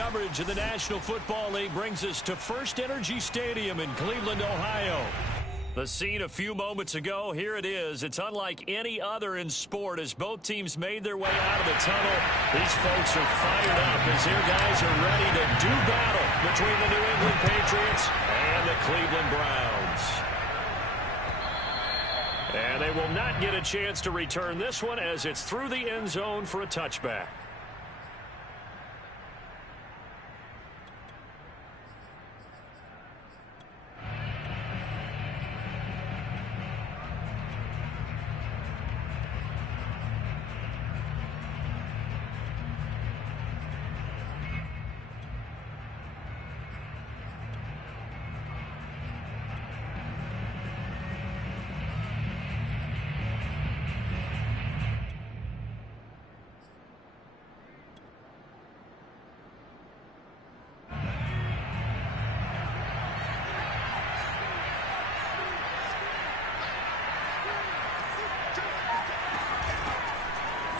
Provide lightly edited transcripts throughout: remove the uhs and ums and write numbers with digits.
coverage of the National Football League brings us to First Energy Stadium in Cleveland, Ohio. The scene a few moments ago, here it is. It's unlike any other in sport as both teams made their way out of the tunnel. These folks are fired up as their guys are ready to do battle between the New England Patriots and the Cleveland Browns. And they will not get a chance to return this one as it's through the end zone for a touchback.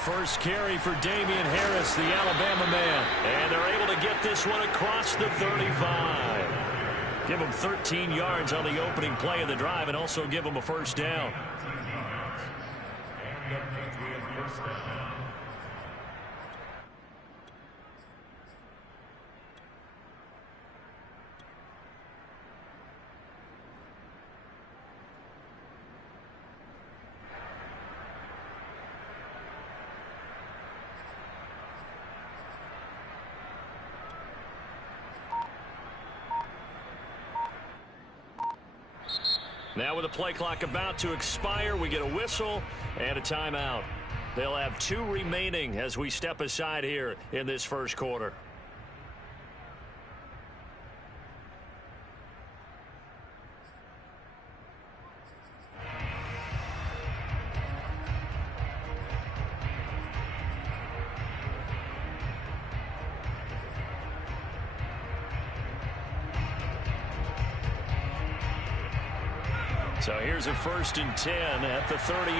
First carry for Damian Harris, the Alabama man. And they're able to get this one across the 35. Give them 13 yards on the opening play of the drive and also give them a first down. Now with the play clock about to expire, we get a whistle and a timeout. They'll have 2 remaining as we step aside here in this first quarter. So here's a 1st and 10 at the 38.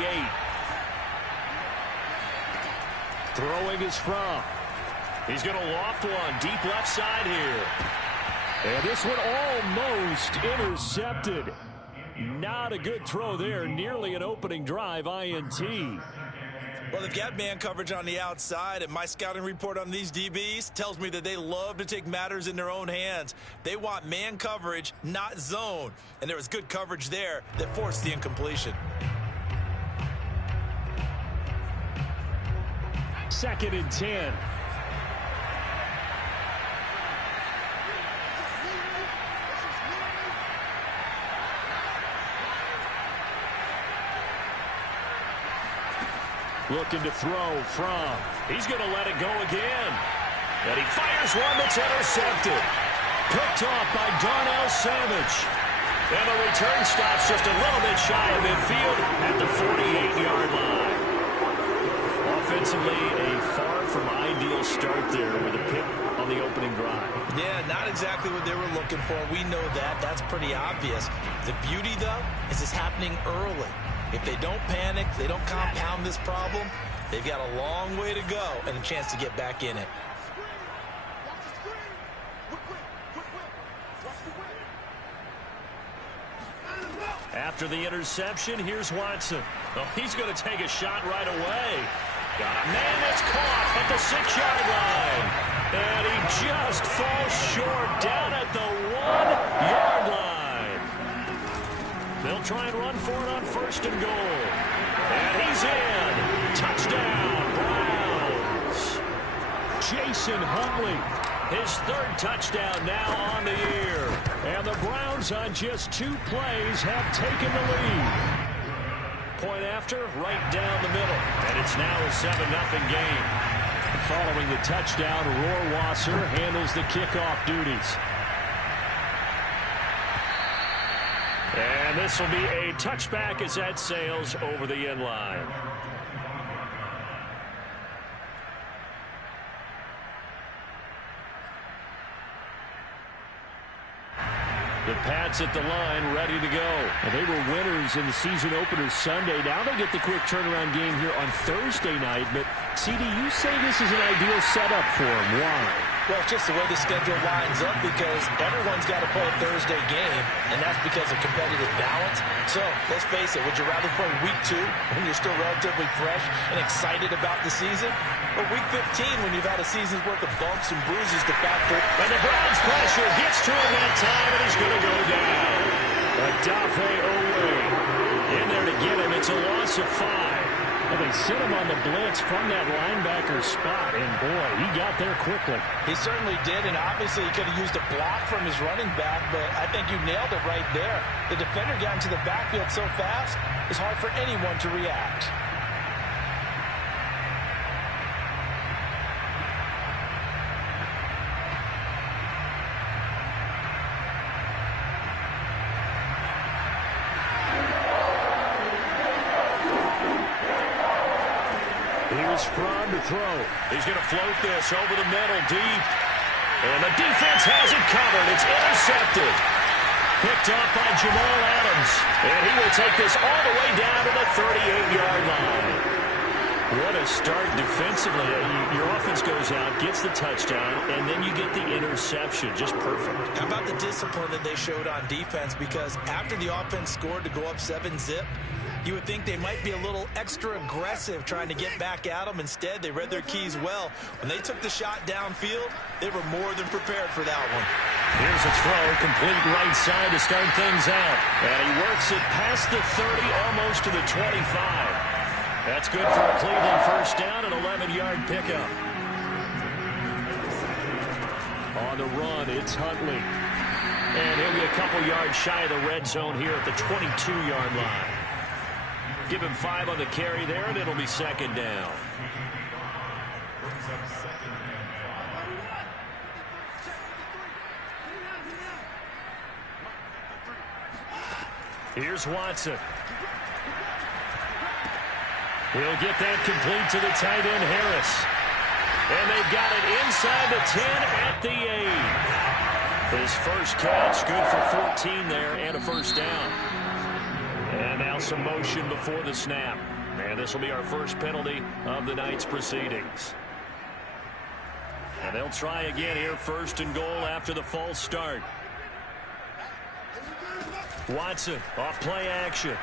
Throwing is Fromm. He's going to loft one deep left side here. And this one almost intercepted. Not a good throw there. Nearly an opening drive INT. Well, they've got man coverage on the outside, and my scouting report on these DBs tells me that they love to take matters in their own hands. They want man coverage, not zone. And there was good coverage there that forced the incompletion. 2nd and 10. Looking to throw from. He's going to let it go again. And he fires one that's intercepted. Picked off by Darnell Savage. And the return stops just a little bit shy of midfield at the 48-yard line. Offensively, a far from ideal start there with a pick on the opening drive. Yeah, not exactly what they were looking for. We know that. That's pretty obvious. The beauty, though, is it's happening early. If they don't panic, they don't compound this problem, they've got a long way to go and a chance to get back in it. After the interception, here's Watson. Oh, he's going to take a shot right away. Got a man that's caught at the 6-yard line. And he just falls short down at the 1-yard line. They'll try and run for it on 1st and goal. And he's in. Touchdown, Browns. Jason Huntley, his 3rd touchdown now on the year. And the Browns on just 2 plays have taken the lead. Point after, right down the middle. And it's now a 7-0 game. Following the touchdown, Rohrwasser handles the kickoff duties. And this will be a touchback as that sails over the end line. The Pats at the line, ready to go. And they were winners in the season opener Sunday. Now they get the quick turnaround game here on Thursday night. But, CD, you say this is an ideal setup for them. Why? Well, it's just the way the schedule lines up because everyone's got to play a Thursday game, and that's because of competitive balance. So, let's face it, would you rather play week 2 when you're still relatively fresh and excited about the season? Or week 15 when you've had a season's worth of bumps and bruises to factor? And the Browns pressure gets to him that time, and he's going to go down. Odafe Oweh in there to get him. It's a loss of 5. Well, they sent him on the blitz from that linebacker spot, and boy, he got there quickly. He certainly did, and obviously he could have used a block from his running back, but I think you nailed it right there. The defender got into the backfield so fast, it's hard for anyone to react. Here's Fromm to throw. He's going to float this over the middle, deep. And the defense has it covered. It's intercepted. Picked up by Jamal Adams. And he will take this all the way down to the 38-yard line. What a start defensively. Your offense goes out, gets the touchdown, and then you get the interception. Just perfect. How about the discipline that they showed on defense? Because after the offense scored to go up 7-zip, you would think they might be a little extra aggressive trying to get back at them. Instead, they read their keys well. When they took the shot downfield, they were more than prepared for that one. Here's a throw, complete right side to start things out. And he works it past the 30, almost to the 25. That's good for a Cleveland first down, an 11-yard pickup. On the run, it's Huntley. And he'll be a couple yards shy of the red zone here at the 22-yard line. Give him 5 on the carry there, and it'll be second down. Here's Watson. He'll get that complete to the tight end, Harris. And they've got it inside the 10 at the 8. His first catch, good for 14 there, and a first down. And now some motion before the snap. And this will be our first penalty of the night's proceedings. And they'll try again here, first and goal after the false start. Watson off play action.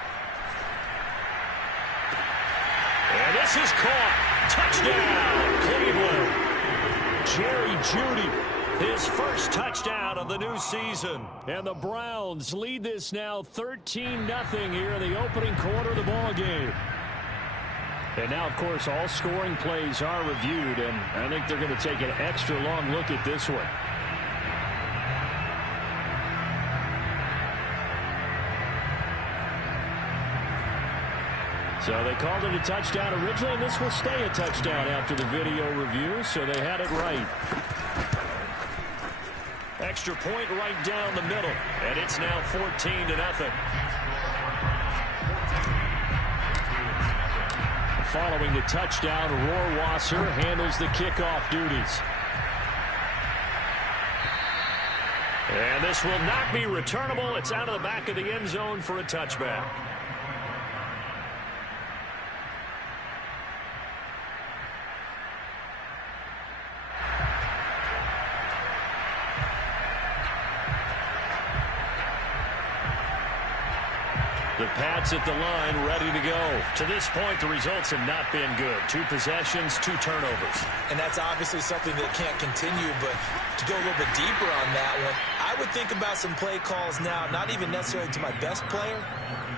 And this is caught. Touchdown, Cleveland. Jerry Jeudy, his first touchdown of the new season. And the Browns lead this now 13-0 here in the opening quarter of the ball game. And now, of course, all scoring plays are reviewed, and I think they're going to take an extra long look at this one. So they called it a touchdown originally, and this will stay a touchdown after the video review, so they had it right. Extra point right down the middle, and it's now 14-0. Following the touchdown, Rohrwasser handles the kickoff duties. And this will not be returnable. It's out of the back of the end zone for a touchback. The Pats at the line, ready to go. To this point, the results have not been good. 2 possessions, 2 turnovers. And that's obviously something that can't continue, but to go a little bit deeper on that one, I would think about some play calls now, not even necessarily to my best player,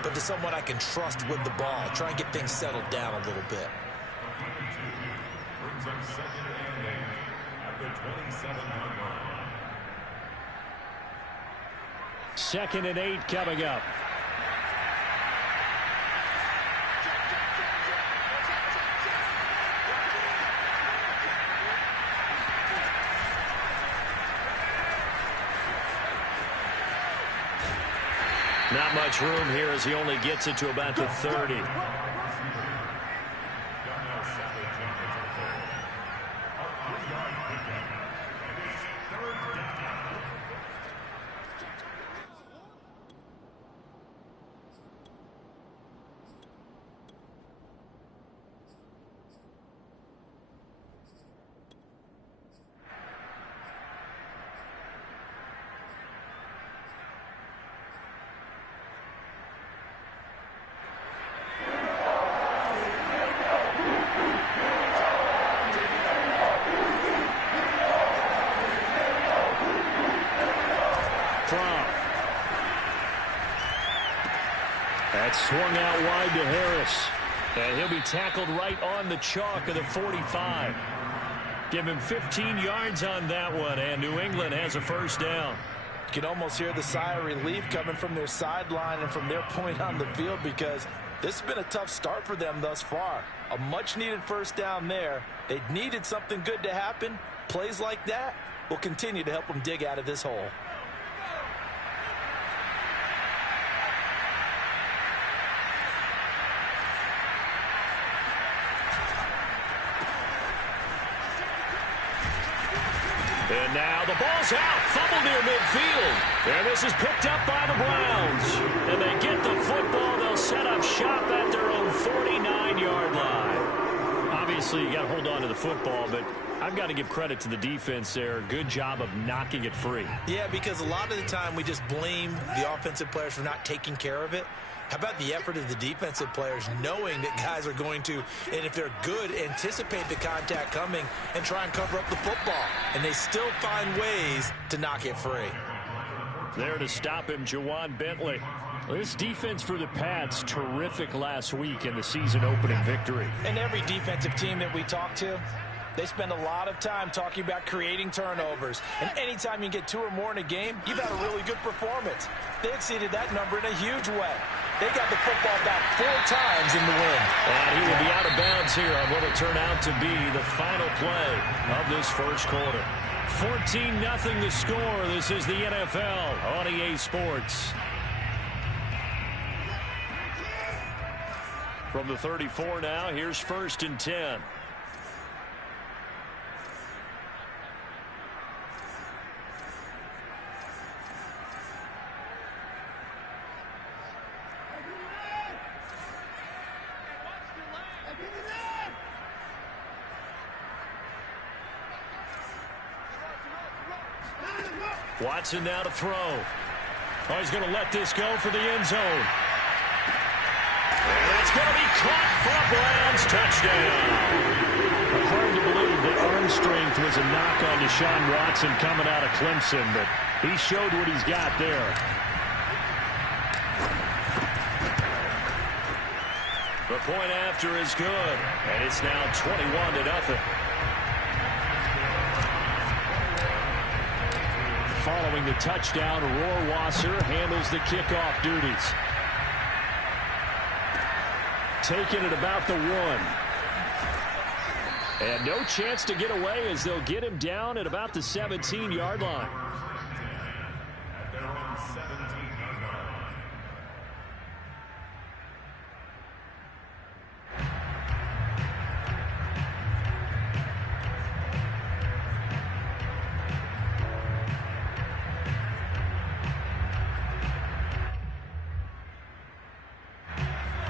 but to someone I can trust with the ball. Try and get things settled down a little bit. Brings up second and 8 at the 27-yard line. Second and 8 coming up. Not much room here as he only gets it to about the 30. That's swung out wide to Harris. And he'll be tackled right on the chalk of the 45. Give him 15 yards on that one, and New England has a first down. You can almost hear the sigh of relief coming from their sideline and from their point on the field, because this has been a tough start for them thus far. A much-needed first down there. They needed something good to happen. Plays like that will continue to help them dig out of this hole. And now the ball's out. Fumble near midfield. And this is picked up by the Browns. And they get the football. They'll set up shop at their own 49-yard line. Obviously, you got to hold on to the football, but I've got to give credit to the defense there. Good job of knocking it free. Yeah, because a lot of the time we just blame the offensive players for not taking care of it. How about the effort of the defensive players knowing that guys are going to, and if they're good, anticipate the contact coming and try and cover up the football. And they still find ways to knock it free. There to stop him, Jawan Bentley. This defense for the Pats, terrific last week in the season-opening victory. And every defensive team that we talk to, they spend a lot of time talking about creating turnovers. And anytime you get 2 or more in a game, you've had a really good performance. They exceeded that number in a huge way. They got the football back 4 times in the win. And he will be out of bounds here on what will turn out to be the final play of this first quarter. 14-0 the score. This is the NFL on EA Sports. From the 34 now, here's 1st and 10. Watson now to throw. Oh, he's going to let this go for the end zone. And that's going to be caught for a Browns touchdown. Hard to believe that arm strength was a knock on Deshaun Watson coming out of Clemson, but he showed what he's got there. The point after is good, and it's now 21-0. Following the touchdown, Rohrwasser handles the kickoff duties. Taking it about the 1. And no chance to get away as they'll get him down at about the 17-yard line. At their own 17-yard line.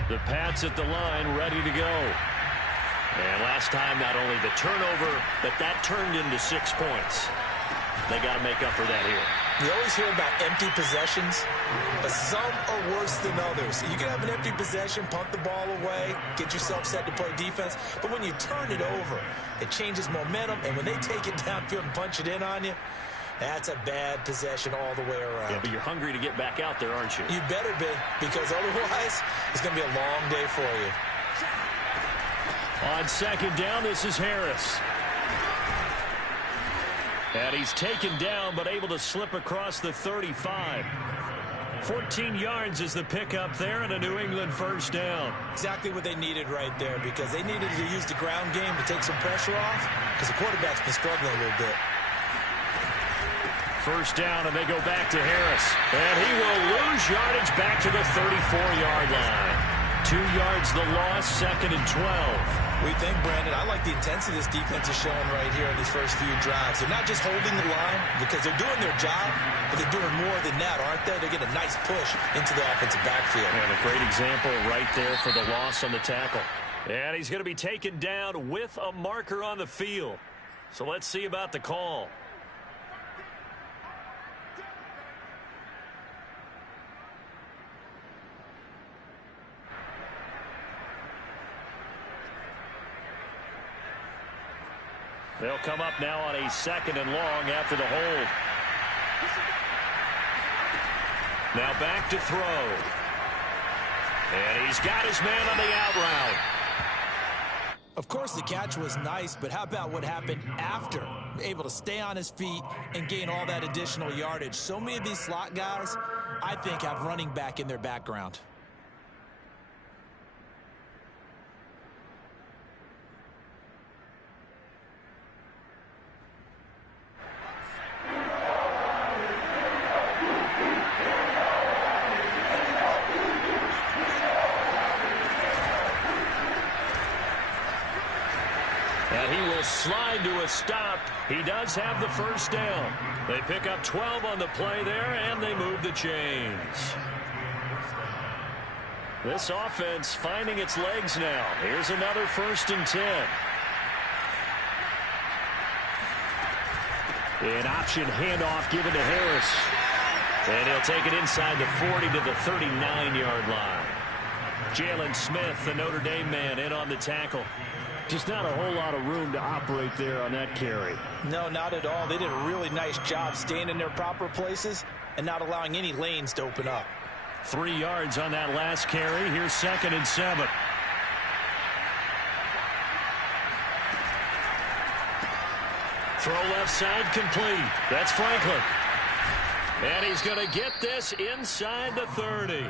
The Pats at the line, ready to go. And last time, not only the turnover, but that turned into 6 points. They got to make up for that here. We always hear about empty possessions, but some are worse than others. You can have an empty possession, punt the ball away, get yourself set to play defense, but when you turn it over, it changes momentum, and when they take it downfield and punch it in on you, that's a bad possession all the way around. Yeah, but you're hungry to get back out there, aren't you? You better be, because otherwise, it's going to be a long day for you. On 2nd down, this is Harris. And he's taken down, but able to slip across the 35. 14 yards is the pickup there, and a New England first down. Exactly what they needed right there, because they needed to use the ground game to take some pressure off, because the quarterback's been struggling a little bit. First down, and they go back to Harris. And he will lose yardage back to the 34-yard line. 2 yards the loss, 2nd and 12. We think, Brandon, I like the intensity this defense is showing right here in these first few drives. They're not just holding the line because they're doing their job, but they're doing more than that, aren't they? They're getting a nice push into the offensive backfield. And a great example right there for the loss on the tackle. And he's going to be taken down with a marker on the field. So let's see about the call. They'll come up now on a 2nd and long after the hold. Now back to throw. He's got his man on the out route. Of course, the catch was nice, but how about what happened after? Able to stay on his feet and gain all that additional yardage. So many of these slot guys, I think, have running back in their background. And he will slide to a stop. He does have the first down. They pick up 12 on the play there, and they move the chains. This offense finding its legs now. Here's another 1st and 10. An option handoff given to Harris. And he'll take it inside the 40 to the 39-yard line. Jalen Smith, the Notre Dame man, in on the tackle. Just not a whole lot of room to operate there on that carry. No, not at all. They did a really nice job staying in their proper places and not allowing any lanes to open up. 3 yards on that last carry. Here's 2nd and 7. Throw left side complete. That's Franklin. And he's going to get this inside the 30.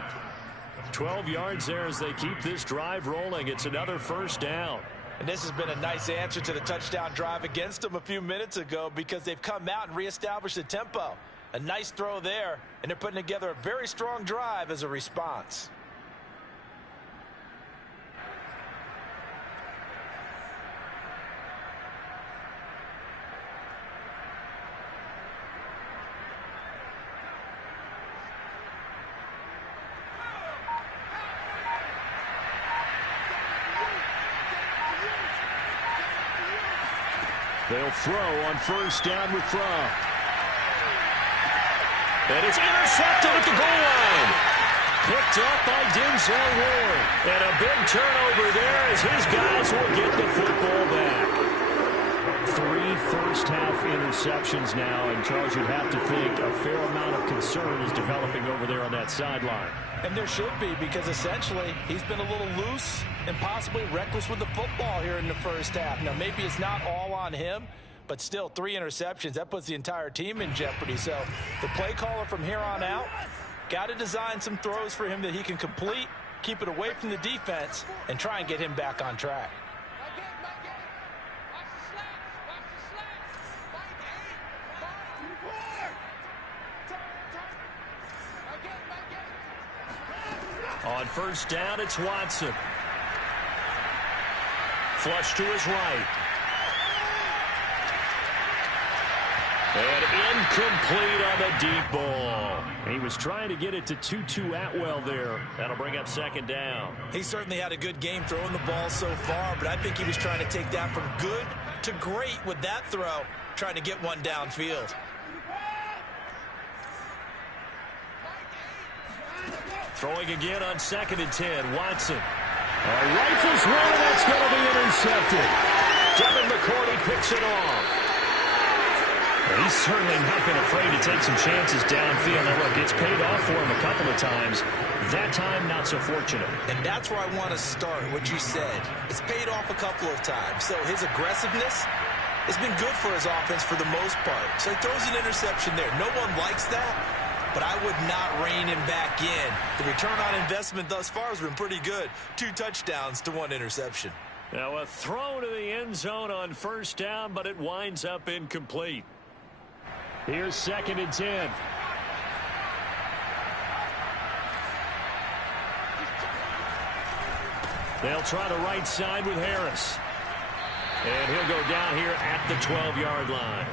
12 yards there as they keep this drive rolling. It's another 1st down. And this has been a nice answer to the touchdown drive against them a few minutes ago because they've come out and reestablished the tempo. A nice throw there, and they're putting together a very strong drive as a response. They'll throw on 1st down with Fromm. And it's intercepted at the goal line. Picked up by Denzel Ward. And a big turnover there as his guys will get the football back. 3 first-half interceptions now, and Charles, you'd have to think a fair amount of concern is developing over there on that sideline. And there should be, because essentially he's been a little loose and possibly reckless with the football here in the first half. Now, maybe it's not all on him, but still 3 interceptions. That puts the entire team in jeopardy. So the play caller from here on out got to design some throws for him that he can complete, keep it away from the defense, and try and get him back on track. On 1st down, it's Watson. Flush to his right. And incomplete on the deep ball. He was trying to get it to Tutu Atwell there. That'll bring up 2nd down. He certainly had a good game throwing the ball so far, but I think he was trying to take that from good to great with that throw, trying to get one downfield. Throwing again on 2nd and 10. Watson. Rifles one, and that's going to be intercepted. Devin McCourty picks it off. He's certainly not been afraid to take some chances downfield. Now, look, it's paid off for him a couple of times. That time, not so fortunate. And that's where I want to start, what you said. It's paid off a couple of times. So his aggressiveness has been good for his offense for the most part. So he throws an interception there. No one likes that, but I would not rein him back in. The return on investment thus far has been pretty good. 2 touchdowns to 1 interception. Now, a throw to the end zone on 1st down, but it winds up incomplete. Here's 2nd and 10. They'll try the right side with Harris. And he'll go down here at the 12-yard line.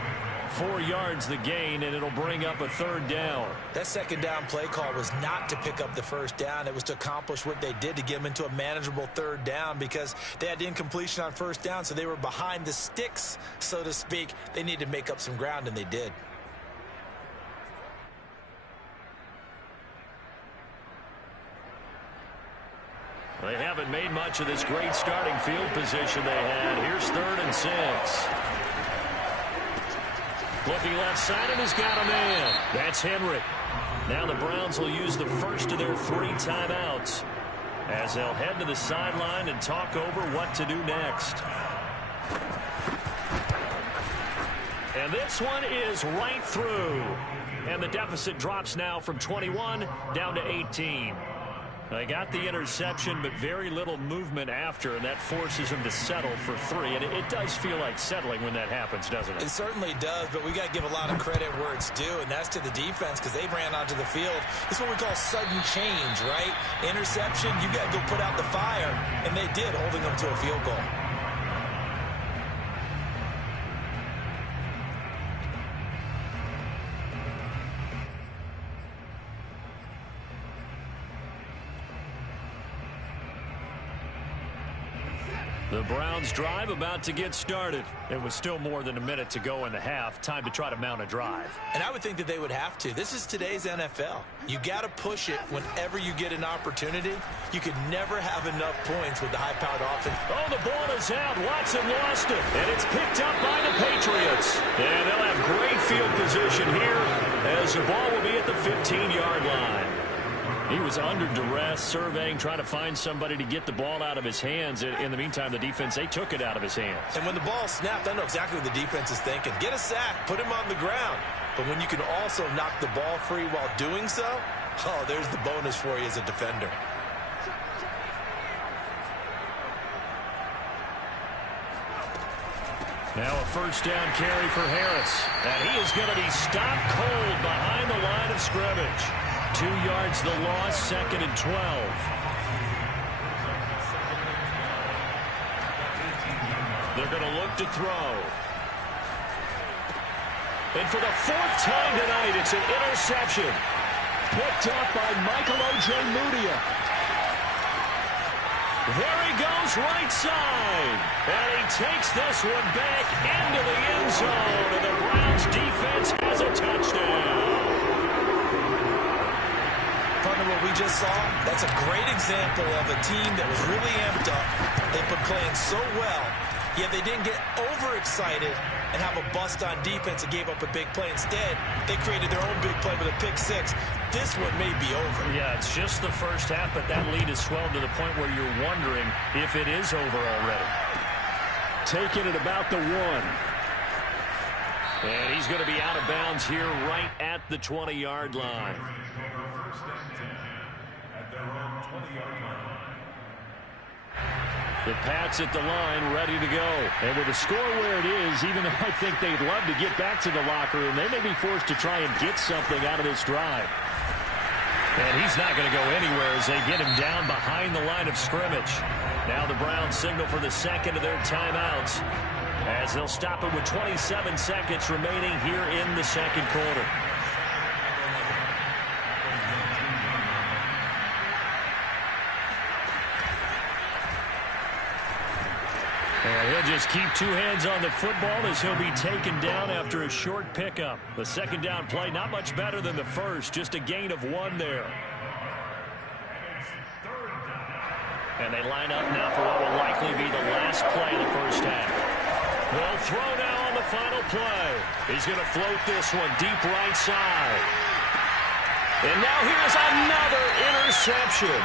4 yards the gain, and it'll bring up a 3rd down. That 2nd down play call was not to pick up the 1st down. It was to accomplish what they did to get them into a manageable 3rd down because they had the incompletion on 1st down, so they were behind the sticks, so to speak. They needed to make up some ground, and they did. They haven't made much of this great starting field position they had. Here's 3rd and 6. Looking left side, and he's got a man. That's Henry. Now the Browns will use the first of their 3 timeouts. as they'll head to the sideline and talk over what to do next. And this one is right through. And the deficit drops now from 21 down to 18. They got the interception, but very little movement after, and that forces them to settle for 3. And it does feel like settling when that happens, doesn't it? It certainly does, but we got to give a lot of credit where it's due, and that's to the defense because they ran onto the field. It's what we call sudden change, right? Interception, you got to go put out the fire, and they did, holding them to a field goal. The Browns drive about to get started. It was still more than a minute to go in the half. Time to try to mount a drive. And I would think that they would have to. This is today's NFL. You got to push it whenever you get an opportunity. You could never have enough points with the high-powered offense. Oh, the ball is out. Watson lost it. And it's picked up by the Patriots. And they'll have great field position here as the ball will be at the 15-yard line. He was under duress, surveying, trying to find somebody to get the ball out of his hands. In the meantime, the defense, they took it out of his hands. And when the ball snapped, I know exactly what the defense is thinking. Get a sack, put him on the ground. But when you can also knock the ball free while doing so, oh, there's the bonus for you as a defender. Now a first down carry for Harris. And he is going to be stopped cold behind the line of scrimmage. 2 yards the loss, 2nd and 12. They're going to look to throw. And for the 4th time tonight, it's an interception. Picked up by Michael Ojemudia. There he goes, right side. And he takes this one back into the end zone. And the Browns defense has a touchdown. What we just saw, that's a great example of a team that was really amped up. They've been playing so well, yet they didn't get overexcited and have a bust on defense and gave up a big play. Instead, they created their own big play with a pick-6. This one may be over. Yeah, it's just the first half, but that lead has swelled to the point where you're wondering if it is over already. Taking it about the 1. And he's going to be out of bounds here right at the 20-yard line. The Pats at the line, ready to go. And with the score where it is, even though I think they'd love to get back to the locker room, they may be forced to try and get something out of this drive. And he's not going to go anywhere as they get him down behind the line of scrimmage. Now the Browns signal for the second of their timeouts as they'll stop it with 27 seconds remaining here in the second quarter. And he'll just keep 2 hands on the football as he'll be taken down after a short pickup. The second down play not much better than the first, just a gain of 1 there. And they line up now for what will likely be the last play of the first half. They'll throw now on the final play. He's going to float this one deep right side. And now here's another interception.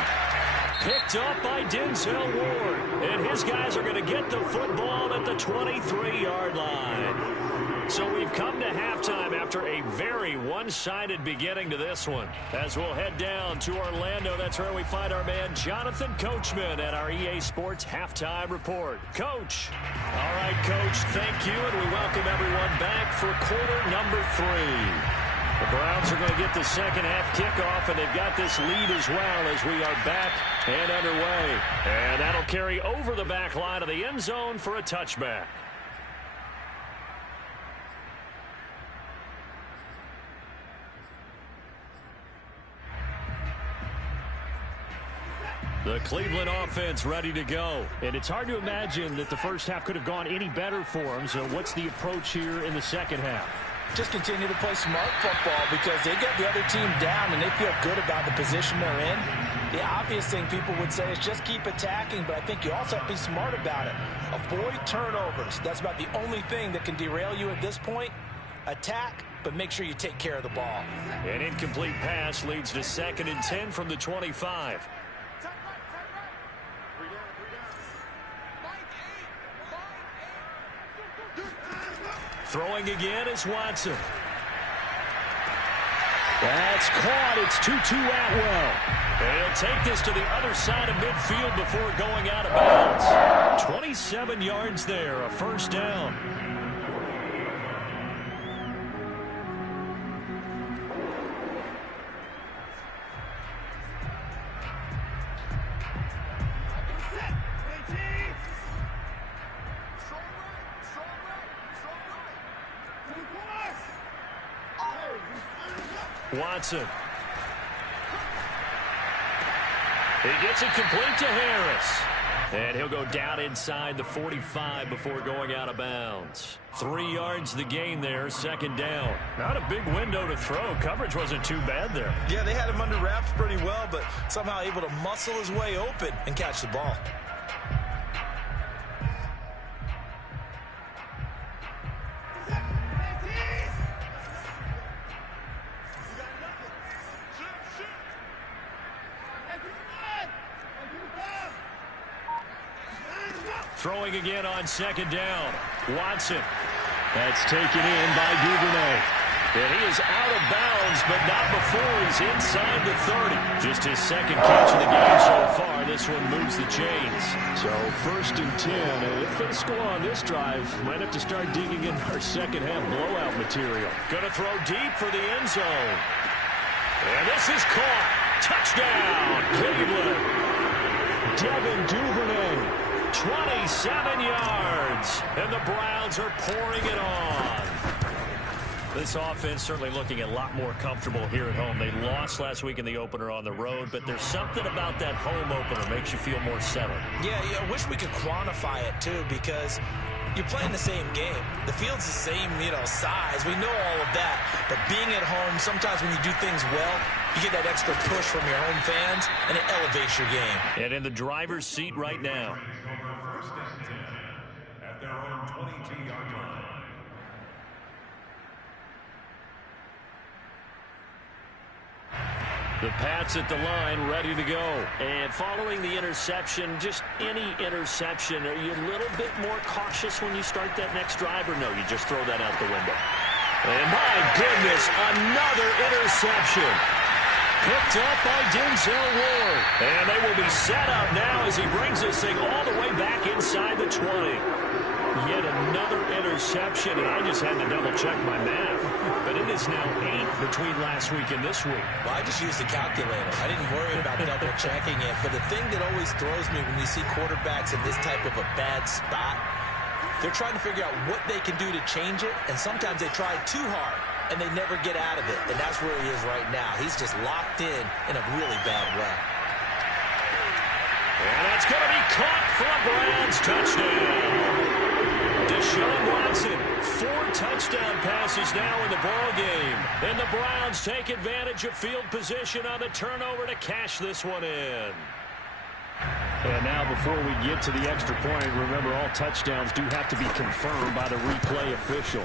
Picked up by Denzel Ward. And his guys are going to get the football at the 23-yard line. So we've come to halftime after a very one-sided beginning to this one. As we'll head down to Orlando, that's where we find our man Jonathan Coachman at our EA Sports Halftime Report. Coach. All right, Coach, thank you, and we welcome everyone back for quarter number 3. The Browns are going to get the second half kickoff, and they've got this lead as well as we are back and underway. And that'll carry over the back line of the end zone for a touchback. The Cleveland offense ready to go. And it's hard to imagine that the first half could have gone any better for them. So what's the approach here in the second half? Just continue to play smart football because they get the other team down and they feel good about the position they're in. The obvious thing people would say is just keep attacking, but I think you also have to be smart about it. Avoid turnovers. That's about the only thing that can derail you at this point. Attack, but make sure you take care of the ball. An incomplete pass leads to 2nd and 10 from the 25. Throwing again is Watson. That's caught. It's 2-2 Atwell. He'll take this to the other side of midfield before going out of bounds. 27 yards there, a first down. Watson. He gets it complete to Harris. And he'll go down inside the 45 before going out of bounds. 3 yards the gain there, second down. Not a big window to throw. Coverage wasn't too bad there. Yeah, they had him under wraps pretty well, but somehow able to muscle his way open and catch the ball. Throwing again on second down. Watson. That's taken in by Duvernay. And he is out of bounds, but not before he's inside the 30. Just his second catch of the game so far. This one moves the chains. So 1st and 10. And if they score on this drive, might have to start digging in our second half blowout material. Going to throw deep for the end zone. And this is caught. Touchdown, Cleveland. Devin Duvernay. 27 yards, and the Browns are pouring it on. This offense certainly looking a lot more comfortable here at home. They lost last week in the opener on the road, but there's something about that home opener makes you feel more settled. Yeah, I wish we could quantify it, too, because you're playing the same game. The field's the same, size. We know all of that. But being at home, sometimes when you do things well, you get that extra push from your home fans, and it elevates your game. And in the driver's seat right now. At their own 22-yard line. The Pats at the line, ready to go. And following the interception, just any interception, are you a little bit more cautious when you start that next drive, or no, you just throw that out the window? And my goodness, another interception. Picked up by Denzel Ward. And they will be set up now as he brings this thing all the way back inside the 20. Yet another interception, and I just had to double-check my math. But it is now 8 between last week and this week. Well, I just used the calculator. I didn't worry about double-checking it. But the thing that always throws me when you see quarterbacks in this type of a bad spot, they're trying to figure out what they can do to change it, and sometimes they try too hard, and they never get out of it. And that's where he is right now. He's just locked in a really bad way. And that's going to be caught for a Browns touchdown. Deshaun Watson, 4 touchdown passes now in the ball game. And the Browns take advantage of field position on the turnover to cash this one in. And now before we get to the extra point, remember all touchdowns do have to be confirmed by the replay official.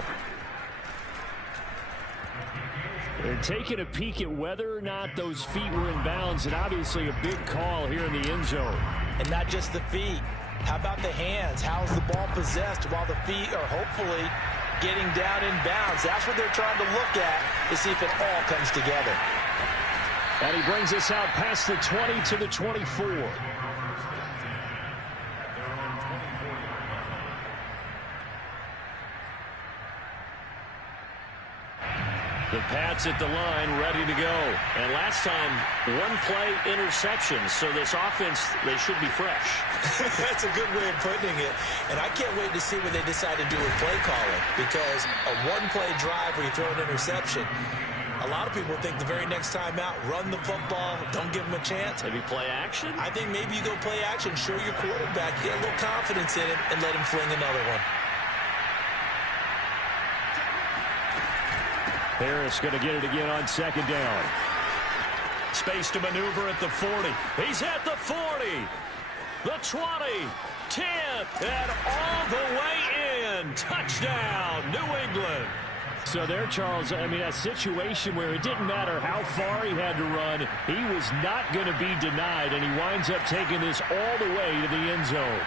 They're taking a peek at whether or not those feet were in bounds, and obviously a big call here in the end zone. And not just the feet. How about the hands? How's the ball possessed while the feet are hopefully getting down in bounds? That's what they're trying to look at to see if it all comes together. And he brings us out past the 20 to the 24. The Pats at the line, ready to go. And last time, 1-play interception. So this offense, they should be fresh. That's a good way of putting it. And I can't wait to see what they decide to do with play calling. Because a 1-play drive where you throw an interception, a lot of people think the very next time out, run the football, don't give them a chance. Maybe play action? I think maybe you go play action, show your quarterback, get a little confidence in him, and let him fling another one. Harris going to get it again on second down. Space to maneuver at the 40. He's at the 40. The 20. 10. And all the way in. Touchdown, New England. So there, Charles, I mean, a situation where it didn't matter how far he had to run, he was not going to be denied, and he winds up taking this all the way to the end zone.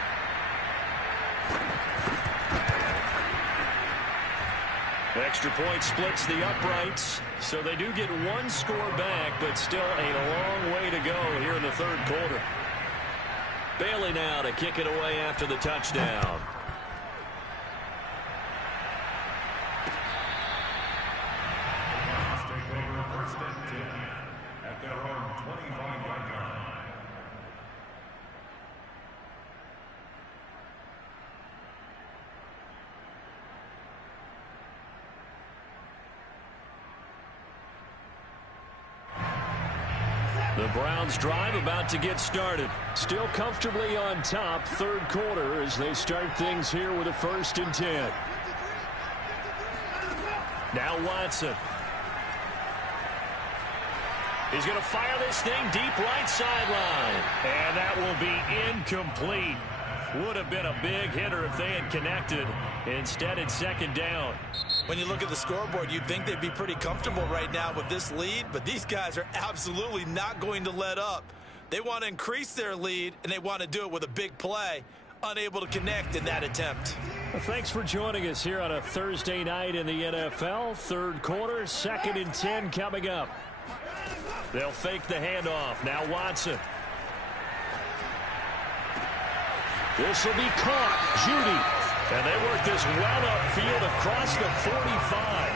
Extra point splits the uprights, so they do get one score back, but still a long way to go here in the third quarter. Bailey now to kick it away after the touchdown. At their own 25-yard line. The Browns drive about to get started. Still comfortably on top, third quarter, as they start things here with a 1st and 10. Now Watson. He's going to fire this thing deep right sideline. And that will be incomplete. Would have been a big hitter if they had connected. Instead, it's 2nd down. When you look at the scoreboard, you'd think they'd be pretty comfortable right now with this lead, but these guys are absolutely not going to let up. They want to increase their lead, and they want to do it with a big play. Unable to connect in that attempt. Well, thanks for joining us here on a Thursday night in the NFL. Third quarter, 2nd and 10 coming up. They'll fake the handoff. Now Watson. This will be caught. Judy. And they work this well upfield across the 45.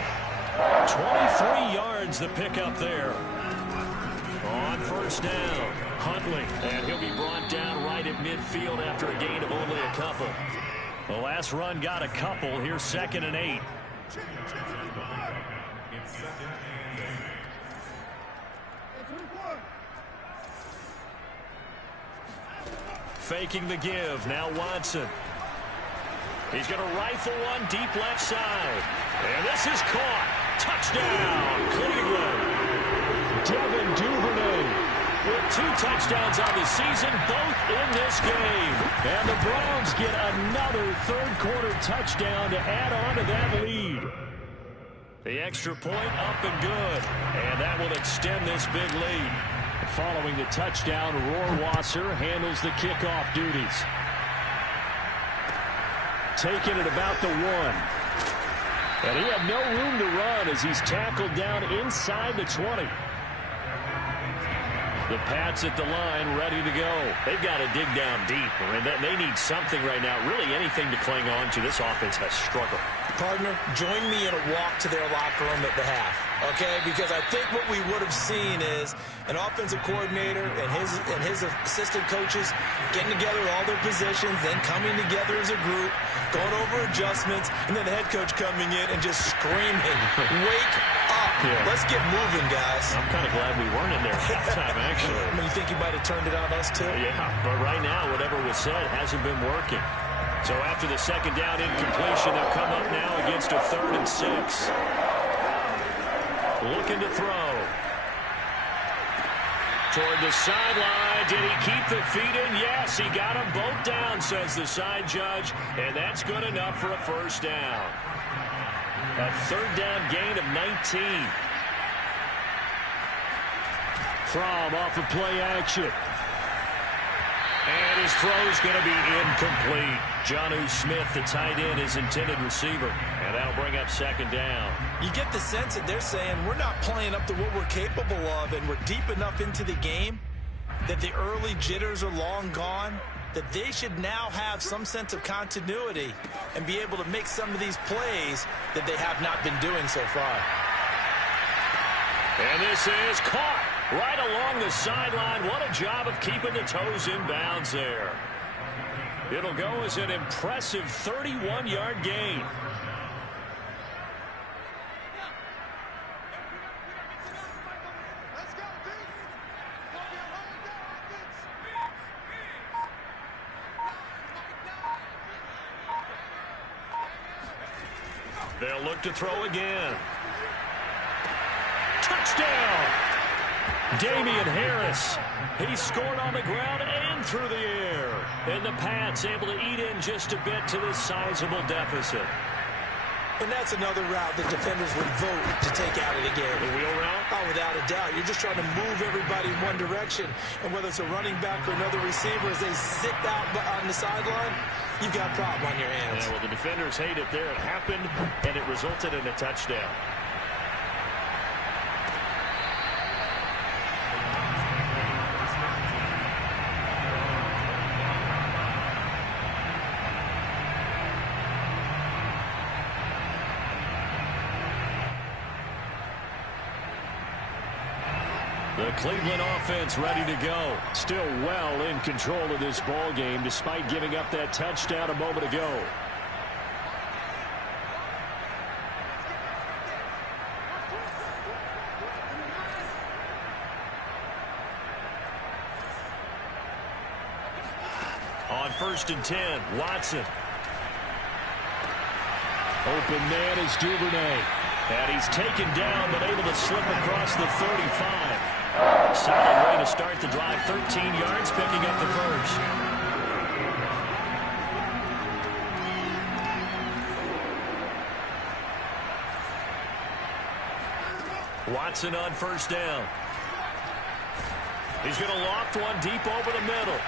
23 yards the pickup there. On 1st down, Huntley. And he'll be brought down right at midfield after a gain of only a couple. The last run got a couple. Here's 2nd and 8. Faking the give. Now Watson. He's going to rifle one deep left side. And this is caught. Touchdown, Cleveland. Devin Duvernay with 2 touchdowns on the season, both in this game. And the Browns get another third quarter touchdown to add on to that lead. The extra point up and good. And that will extend this big lead. Following the touchdown, Rohrwasser handles the kickoff duties. Taking it about the 1. And he had no room to run as he's tackled down inside the 20. The Pats at the line ready to go. They've got to dig down deep, and they need something right now, really anything to cling on to. This offense has struggled. Partner, join me in a walk to their locker room at the half, okay? Because I think what we would have seen is an offensive coordinator and his assistant coaches getting together all their positions, then coming together as a group, going over adjustments, and then the head coach coming in and just screaming, wake up. Yeah. Let's get moving, guys. I'm kind of glad we weren't in there at halftime, actually. I mean, you think he might have turned it on us, too? Yeah, but right now, whatever was said hasn't been working. So after the 2nd down incompletion, they'll come up now against a 3rd and 6. Looking to throw. Toward the sideline. Did he keep the feet in? Yes, he got them both down, says the side judge. And that's good enough for a 1st down. A 3rd down gain of 19. From off of play action. And his throw's going to be incomplete. Jonnu Smith, the tight end, his intended receiver. And that'll bring up 2nd down. You get the sense that they're saying we're not playing up to what we're capable of, and we're deep enough into the game that the early jitters are long gone, that they should now have some sense of continuity and be able to make some of these plays that they have not been doing so far. And this is caught right along the sideline. What a job of keeping the toes in bounds there. It'll go as an impressive 31-yard gain. They'll look to throw again. Touchdown! Damian Harris. He scored on the ground and through the air. And the Pats able to eat in just a bit to this sizable deficit. And that's another route that defenders would vote to take out of the game. The wheel route? Oh, without a doubt. You're just trying to move everybody in one direction. And whether it's a running back or another receiver, as they sit out on the sideline, you've got a problem on your hands. Yeah, well, the defenders hate it there. It happened, and it resulted in a touchdown. The Cleveland offense ready to go. Still well in control of this ball game despite giving up that touchdown a moment ago. On 1st and 10, Watson. Open man is Duvernay. And he's taken down but able to slip across the 35. Solid way to start the drive. 13 yards, picking up the first. Watson on 1st down. He's going to loft one deep over the middle.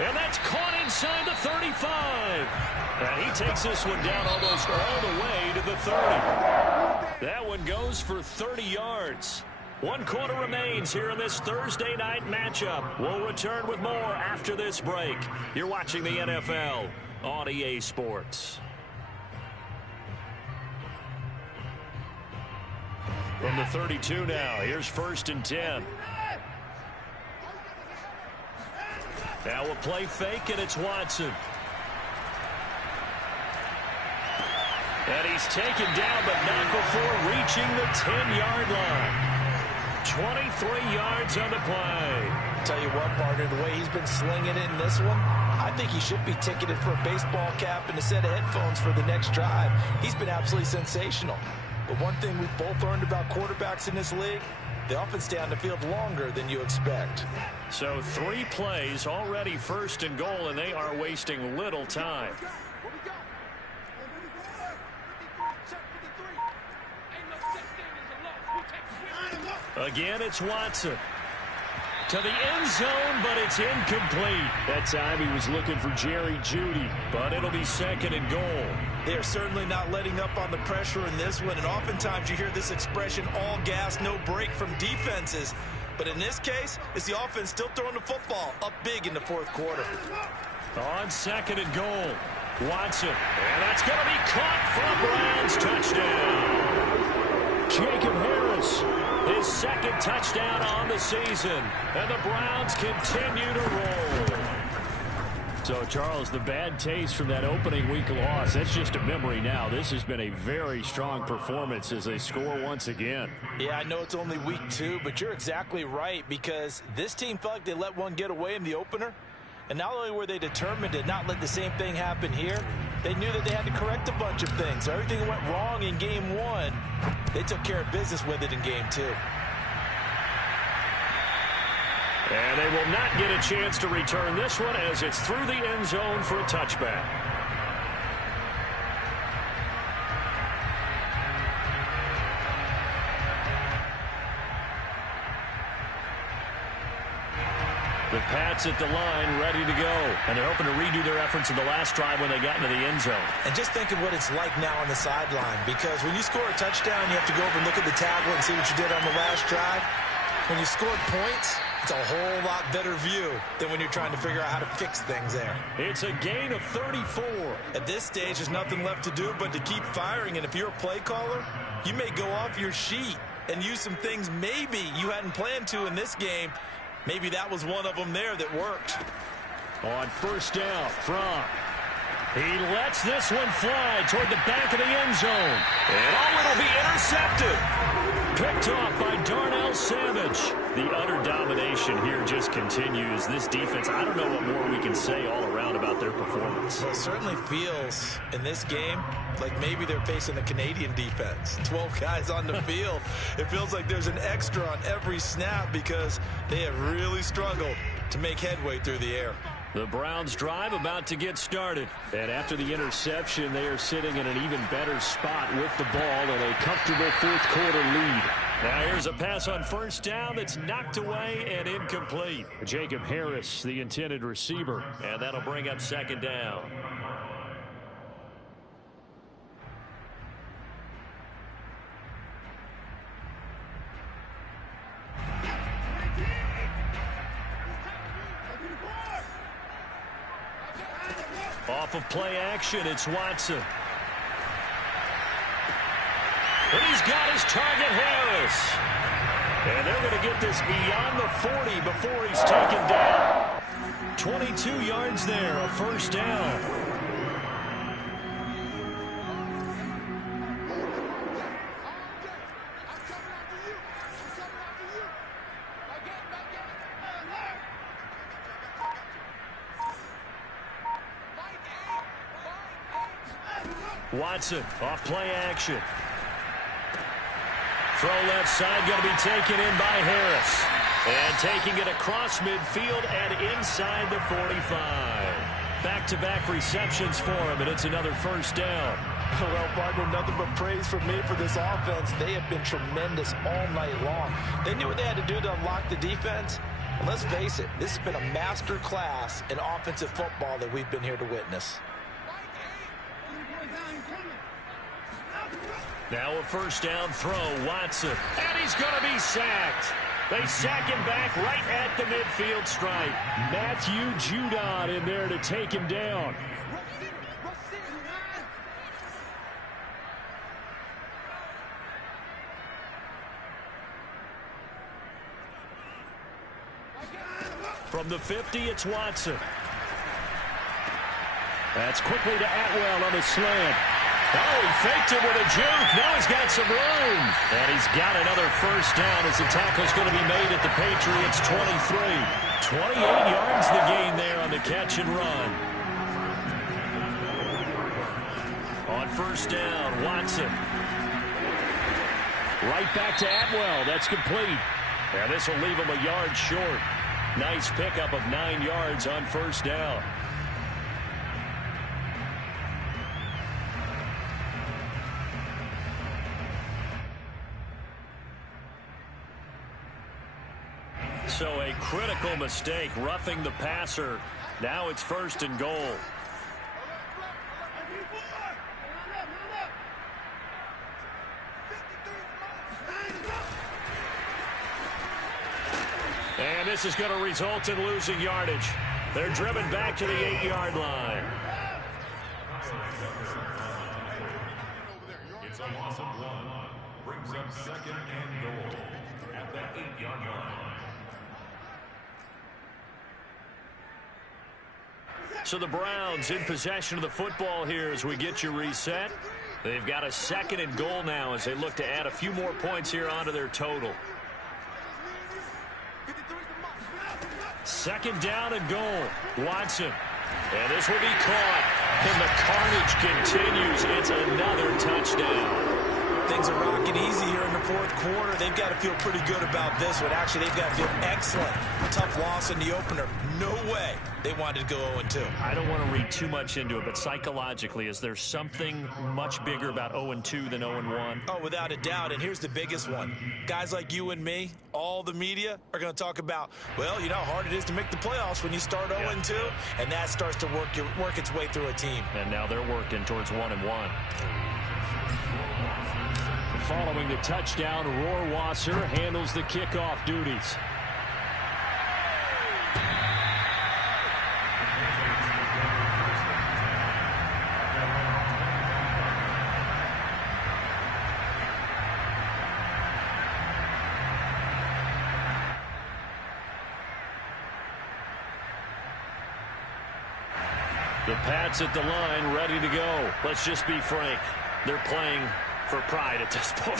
And that's caught inside the 35. And he takes this one down almost all the way to the 30. That one goes for 30 yards. 1 quarter remains here in this Thursday night matchup. We'll return with more after this break. You're watching the NFL on EA Sports. From the 32 now, here's 1st and 10. Now a play fake, and it's Watson. And he's taken down, but not before reaching the 10-yard line. 23 yards on the play. Tell you what, partner, the way he's been slinging it in this one, I think he should be ticketed for a baseball cap and a set of headphones for the next drive. He's been absolutely sensational. But one thing we've both learned about quarterbacks in this league, they often stay on the field longer than you expect. So 3 plays already 1st and goal, and they are wasting little time. Again, it's Watson. To the end zone, but it's incomplete. That time he was looking for Jerry Jeudy, but it'll be 2nd and goal. They are certainly not letting up on the pressure in this one, and oftentimes you hear this expression, all gas, no break from defenses. But in this case, it's the offense still throwing the football up big in the 4th quarter. On 2nd and goal, Watson. And that's going to be caught for a Browns touchdown. Jacob Harris, his 2nd touchdown on the season. And the Browns continue to roll. So, Charles, the bad taste from that opening week loss, that's just a memory now. This has been a very strong performance as they score once again. Yeah, I know it's only week 2, but you're exactly right, because this team felt like they let one get away in the opener. And not only were they determined to not let the same thing happen here, they knew that they had to correct a bunch of things. So everything that went wrong in game 1, they took care of business with it in game 2. And they will not get a chance to return this one as it's through the end zone for a touchback. The Pats at the line, ready to go. And they're hoping to redo their efforts in the last drive when they got into the end zone. And just think of what it's like now on the sideline, because when you score a touchdown, you have to go over and look at the tablet and see what you did on the last drive. When you scored points, it's a whole lot better view than when you're trying to figure out how to fix things there. It's a gain of 34. At this stage, there's nothing left to do but to keep firing. And if you're a play caller, you may go off your sheet and use some things maybe you hadn't planned to in this game. Maybe that was one of them there that worked. On 1st down, Fromm. He lets this one fly toward the back of the end zone. And it'll be intercepted. Picked off by Darnell Savage. The utter domination here just continues. This defense, I don't know what more we can say all around about their performance. Well, it certainly feels in this game like maybe they're facing a Canadian defense. 12 guys on the field. It feels like there's an extra on every snap because they have really struggled to make headway through the air. The Browns drive about to get started. And after the interception, they are sitting in an even better spot with the ball and a comfortable fourth quarter lead. Now here's a pass on first down that's knocked away and incomplete. Jacob Harris, the intended receiver, and that'll bring up second down. Off of play action, it's Watson. And he's got his target, Harris. And they're going to get this beyond the 40 before he's taken down. 22 yards there, a first down. Watson off play action. Throw left side going to be taken in by Harris. And taking it across midfield and inside the 45. Back-to-back receptions for him, and it's another first down. Well, partner, nothing but praise from me for this offense. They have been tremendous all night long. They knew what they had to do to unlock the defense. And let's face it, this has been a master class in offensive football that we've been here to witness. Now a first down throw, Watson. And he's going to be sacked. They sack him back right at the midfield stripe. Matthew Judon in there to take him down. From the 50, it's Watson. That's quickly to Atwell on the slant. Oh, he faked it with a juke. Now he's got some room. And he's got another first down as the tackle's going to be made at the Patriots' 23. 28 yards the gain there on the catch and run. On first down, Watson. Right back to Atwell. That's complete. And this will leave him a yard short. Nice pickup of 9 yards on first down. So a critical mistake, roughing the passer. Now it's first and goal. And this is going to result in losing yardage. They're driven back to the 8-yard line. It's a loss of 1. Brings up second and goal at the 8-yard line. So the Browns in possession of the football here as we get you reset. They've got a second and goal now as they look to add a few more points here onto their total. Second down and goal. Watson. And this will be caught. And the carnage continues. It's another touchdown. Things are rocking easy here in the fourth quarter. They've got to feel pretty good about this one. Actually, they've got to feel excellent. Tough loss in the opener. No way they wanted to go 0-2. I don't want to read too much into it, but psychologically, is there something much bigger about 0-2 than 0-1? Oh, without a doubt. And here's the biggest one. Guys like you and me, all the media, are going to talk about, well, you know how hard it is to make the playoffs when you start 0-2, and that starts to work its way through a team. And now they're working towards 1-1. Following the touchdown, Rohrwasser handles the kickoff duties. The Pats at the line, ready to go. Let's just be frank. They're playing for pride at this point.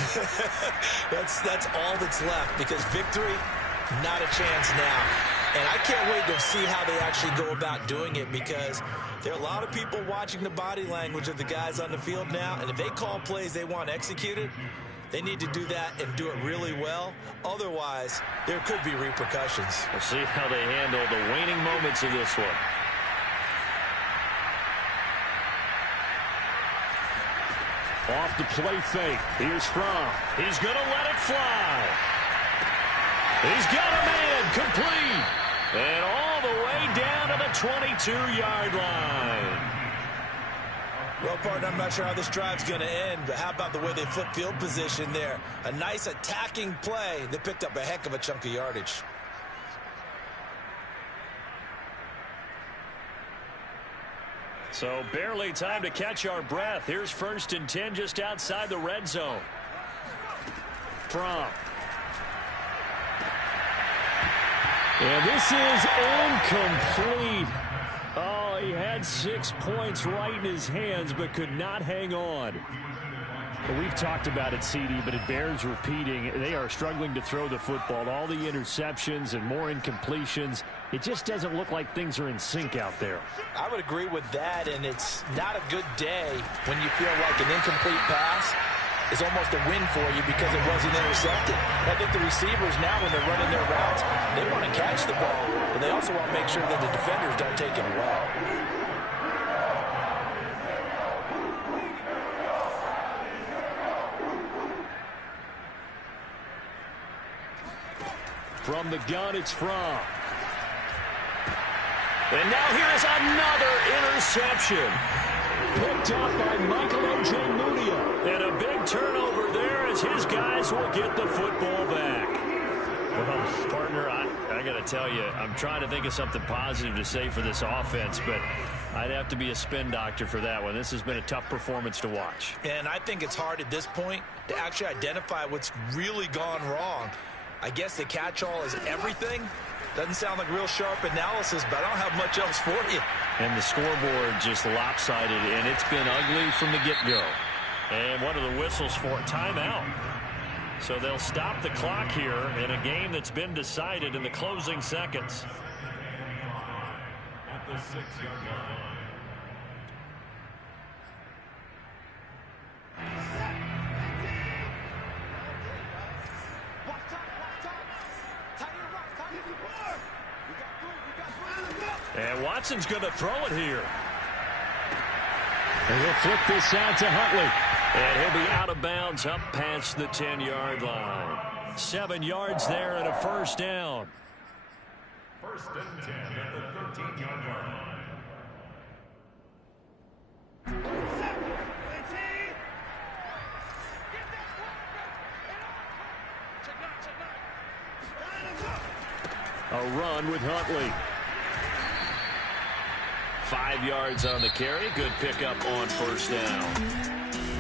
that's all that's left, because victory, not a chance now. And I can't wait to see how they actually go about doing it, because there are a lot of people watching the body language of the guys on the field now, and if they call plays they want executed, they need to do that and do it really well. Otherwise, there could be repercussions. We'll see how they handle the waning moments of this one. Off the play fake. Here's Fromm. He's going to let it fly. He's got a man complete. And all the way down to the 22-yard line. Well, partner, I'm not sure how this drive's going to end, but how about the way they flip field position there? A nice attacking play that picked up a heck of a chunk of yardage. So barely time to catch our breath. Here's 1st and 10 just outside the red zone. Fromm. And this is incomplete. Oh, he had 6 points right in his hands, but could not hang on. Well, we've talked about it, CD, but it bears repeating. They are struggling to throw the football. All the interceptions and more incompletions. It just doesn't look like things are in sync out there. I would agree with that, and it's not a good day when you feel like an incomplete pass is almost a win for you because it wasn't intercepted. I think the receivers now, when they're running their routes, they want to catch the ball, but they also want to make sure that the defenders don't take it away. From the gun, it's Fromm. And now here's another interception. Picked up by Michael Ojemudia. And a big turnover there as his guys will get the football back. Well, partner, I got to tell you, I'm trying to think of something positive to say for this offense, but I'd have to be a spin doctor for that one. This has been a tough performance to watch. And I think it's hard at this point to actually identify what's really gone wrong. I guess the catch-all is everything. Doesn't sound like real sharp analysis, but I don't have much else for you. And the scoreboard just lopsided, and it's been ugly from the get-go. And what are the whistles for? Timeout. So they'll stop the clock here in a game that's been decided in the closing seconds. At the 6-yard line. And Watson's going to throw it here. And he'll flip this out to Huntley. And he'll be out of bounds up past the 10-yard line. 7 yards there and a first down. 1st and 10 at the 13-yard line. A run with Huntley. 5 yards on the carry. Good pickup on first down.